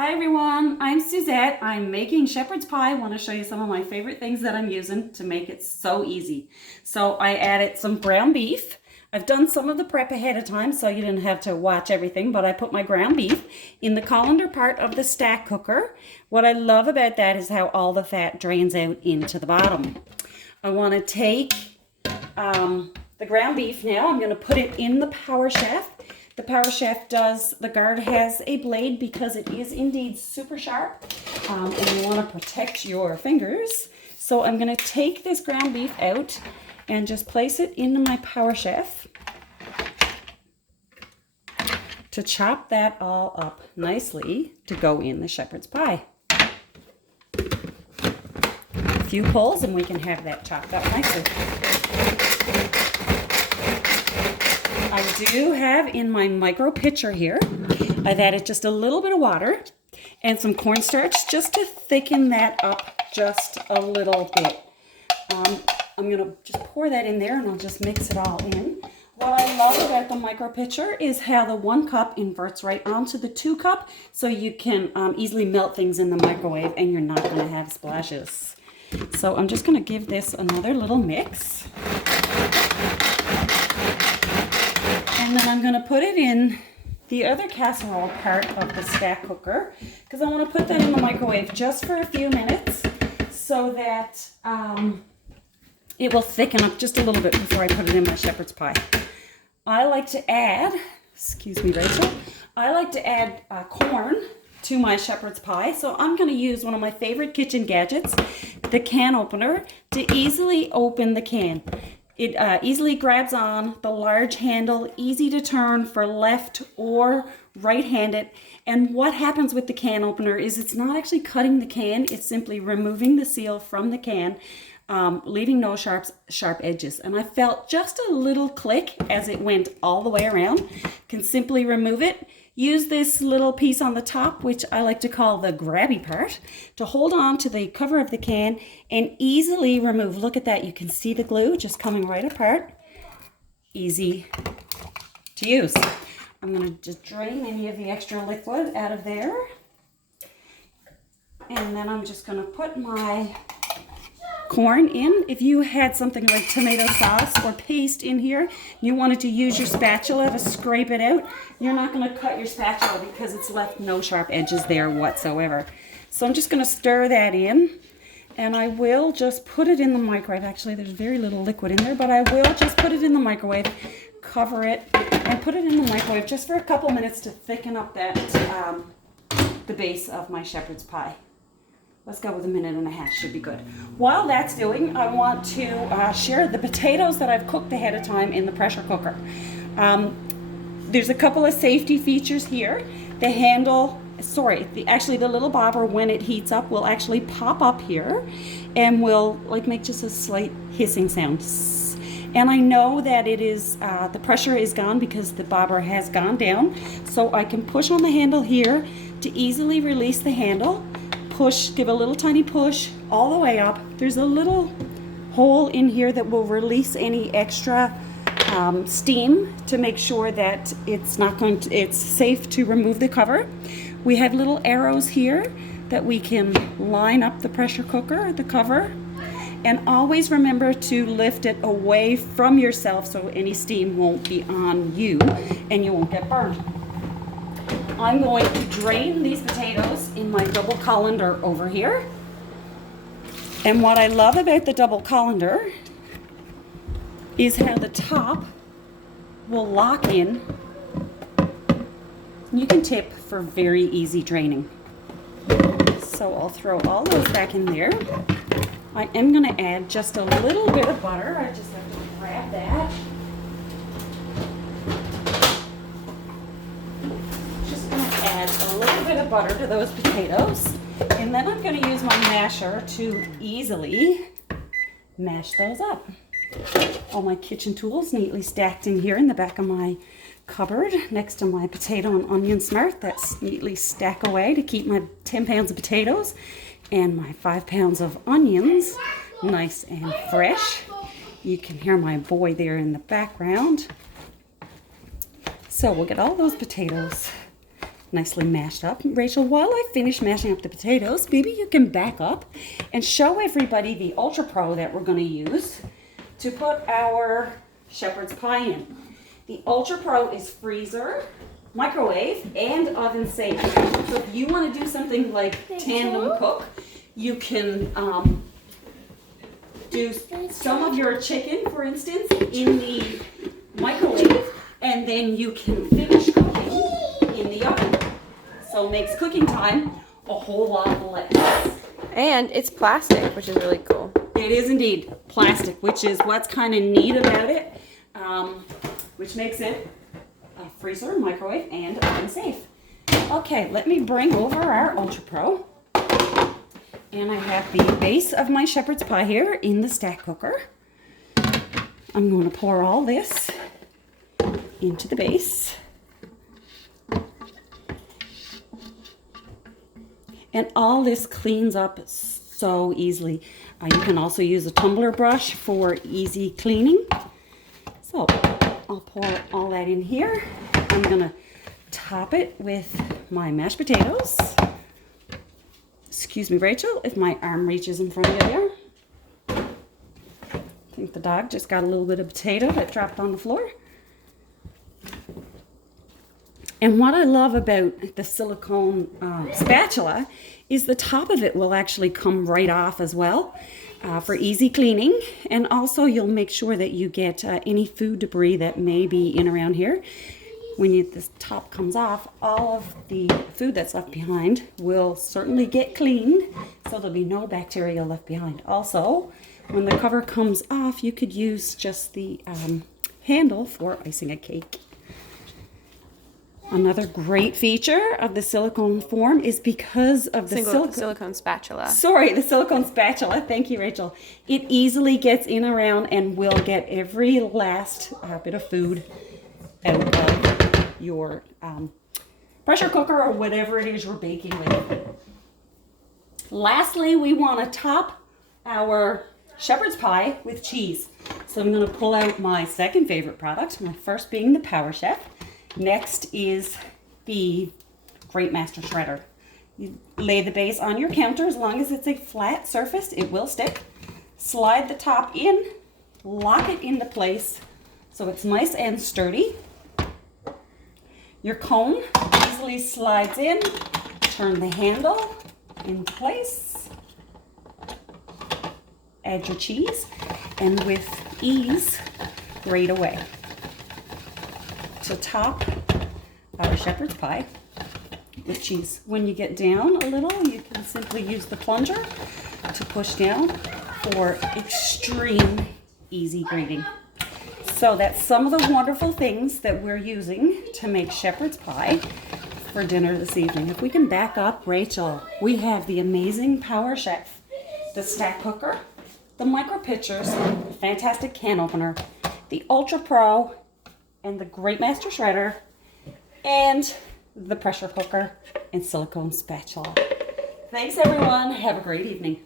Hi everyone, I'm Suzette. I'm making shepherd's pie. I want to show you some of my favorite things that I'm using to make it so easy. So I added some ground beef. I've done some of the prep ahead of time so you didn't have to watch everything, but I put my ground beef in the colander part of the stack cooker. What I love about that is how all the fat drains out into the bottom. I want to take the ground beef now. I'm going to put it in the Power Chef. The Power Chef the guard has a blade because it is indeed super sharp and you want to protect your fingers. So I'm going to take this ground beef out and just place it into my Power Chef to chop that all up nicely to go in the shepherd's pie. A few pulls and we can have that chopped up nicely. I do have in my micro pitcher here, I've added just a little bit of water and some cornstarch just to thicken that up just a little bit. I'm going to just pour that in there and I'll just mix it all in. What I love about the micro pitcher is how the 1 cup inverts right onto the 2 cup so you can easily melt things in the microwave and you're not going to have splashes. So I'm just going to give this another little mix. And then I'm going to put it in the other casserole part of the stack cooker because I want to put that in the microwave just for a few minutes so that it will thicken up just a little bit before I put it in my shepherd's pie. I like to add, excuse me Rachel, I like to add corn to my shepherd's pie. So I'm going to use one of my favorite kitchen gadgets, the can opener, to easily open the can. It easily grabs on the large handle, easy to turn for left or right-handed. And what happens with the can opener is it's not actually cutting the can, it's simply removing the seal from the can, leaving no sharp edges. And I felt just a little click as it went all the way around. Can simply remove it. Use this little piece on the top, which I like to call the grabby part, to hold on to the cover of the can and easily remove. Look at that. You can see the glue just coming right apart. Easy to use. I'm going to just drain any of the extra liquid out of there. And then I'm just going to put my corn in. If you had something like tomato sauce or paste in here, you wanted to use your spatula to scrape it out, you're not going to cut your spatula because it's left no sharp edges there whatsoever. So I'm just going to stir that in and I will just put it in the microwave. Actually, there's very little liquid in there, but I will just put it in the microwave, cover it, and put it in the microwave just for a couple minutes to thicken up that the base of my shepherd's pie. Let's go with 1.5 minutes, should be good. While that's doing, I want to share the potatoes that I've cooked ahead of time in the pressure cooker. There's a couple of safety features here. The handle, actually the little bobber, when it heats up, will actually pop up here and will make just a slight hissing sound. And I know that it is, the pressure is gone because the bobber has gone down. So I can push on the handle here to easily release the handle. Push, give a little tiny push all the way up. There's a little hole in here that will release any extra steam to make sure that it's safe to remove the cover. We have little arrows here that we can line up the pressure cooker, the cover, and always remember to lift it away from yourself so any steam won't be on you and you won't get burned. I'm going to drain these potatoes in my double colander over here. And what I love about the double colander is how the top will lock in. You can tip for very easy draining. So I'll throw all those back in there. I am going to add just a little bit of butter. I just have to grab that. Add a little bit of butter to those potatoes, and then I'm going to use my masher to easily mash those up. All my kitchen tools neatly stacked in here in the back of my cupboard next to my potato and onion smart that's neatly stacked away to keep my 10 pounds of potatoes and my 5 pounds of onions nice and fresh. You can hear my boy there in the background. So we'll get all those potatoes nicely mashed up. Rachel, while I finish mashing up the potatoes, maybe you can back up and show everybody the Ultra Pro that we're going to use to put our shepherd's pie in. The Ultra Pro is freezer, microwave, and oven safe. So if you want to do something like tandem cook, you can do some of your chicken, for instance, in the microwave, and then you can finish cooking in the oven. So it makes cooking time a whole lot less. And it's plastic, which is really cool. It is indeed plastic, which is what's kind of neat about it, which makes it a freezer, microwave, and oven safe. Okay, let me bring over our Ultra Pro. And I have the base of my shepherd's pie here in the stack cooker. I'm going to pour all this into the base. And all this cleans up so easily. You can also use a tumbler brush for easy cleaning. So I'll pour all that in here. I'm going to top it with my mashed potatoes. Excuse me, Rachel, if my arm reaches in front of you there. I think the dog just got a little bit of potato that dropped on the floor. And what I love about the silicone spatula is the top of it will actually come right off as well for easy cleaning. And also you'll make sure that you get any food debris that may be in around here. When this top comes off, all of the food that's left behind will certainly get cleaned, so there'll be no bacteria left behind. Also, when the cover comes off, you could use just the handle for icing a cake. Another great feature of the silicone form is because of the silicone spatula. Sorry, the silicone spatula. Thank you, Rachel. It easily gets in around and will get every last bit of food out of your pressure cooker or whatever it is you're baking with. Lastly, we want to top our shepherd's pie with cheese. So I'm going to pull out my second favorite product, my first being the Power Chef. Next is the Great Master Shredder. You lay the base on your counter. As long as it's a flat surface, it will stick. Slide the top in, lock it into place so it's nice and sturdy. Your cone easily slides in. Turn the handle into place. Add your cheese, and with ease, grate away. To top our shepherd's pie with cheese. When you get down a little, you can simply use the plunger to push down for extreme easy grating. So that's some of the wonderful things that we're using to make shepherd's pie for dinner this evening. If we can back up, Rachel, we have the amazing Power Chef, the stack cooker, the micro pitchers, the fantastic can opener, the Ultra Pro, and the Great Master Shredder, and the pressure cooker and silicone spatula. Thanks everyone. Have a great evening.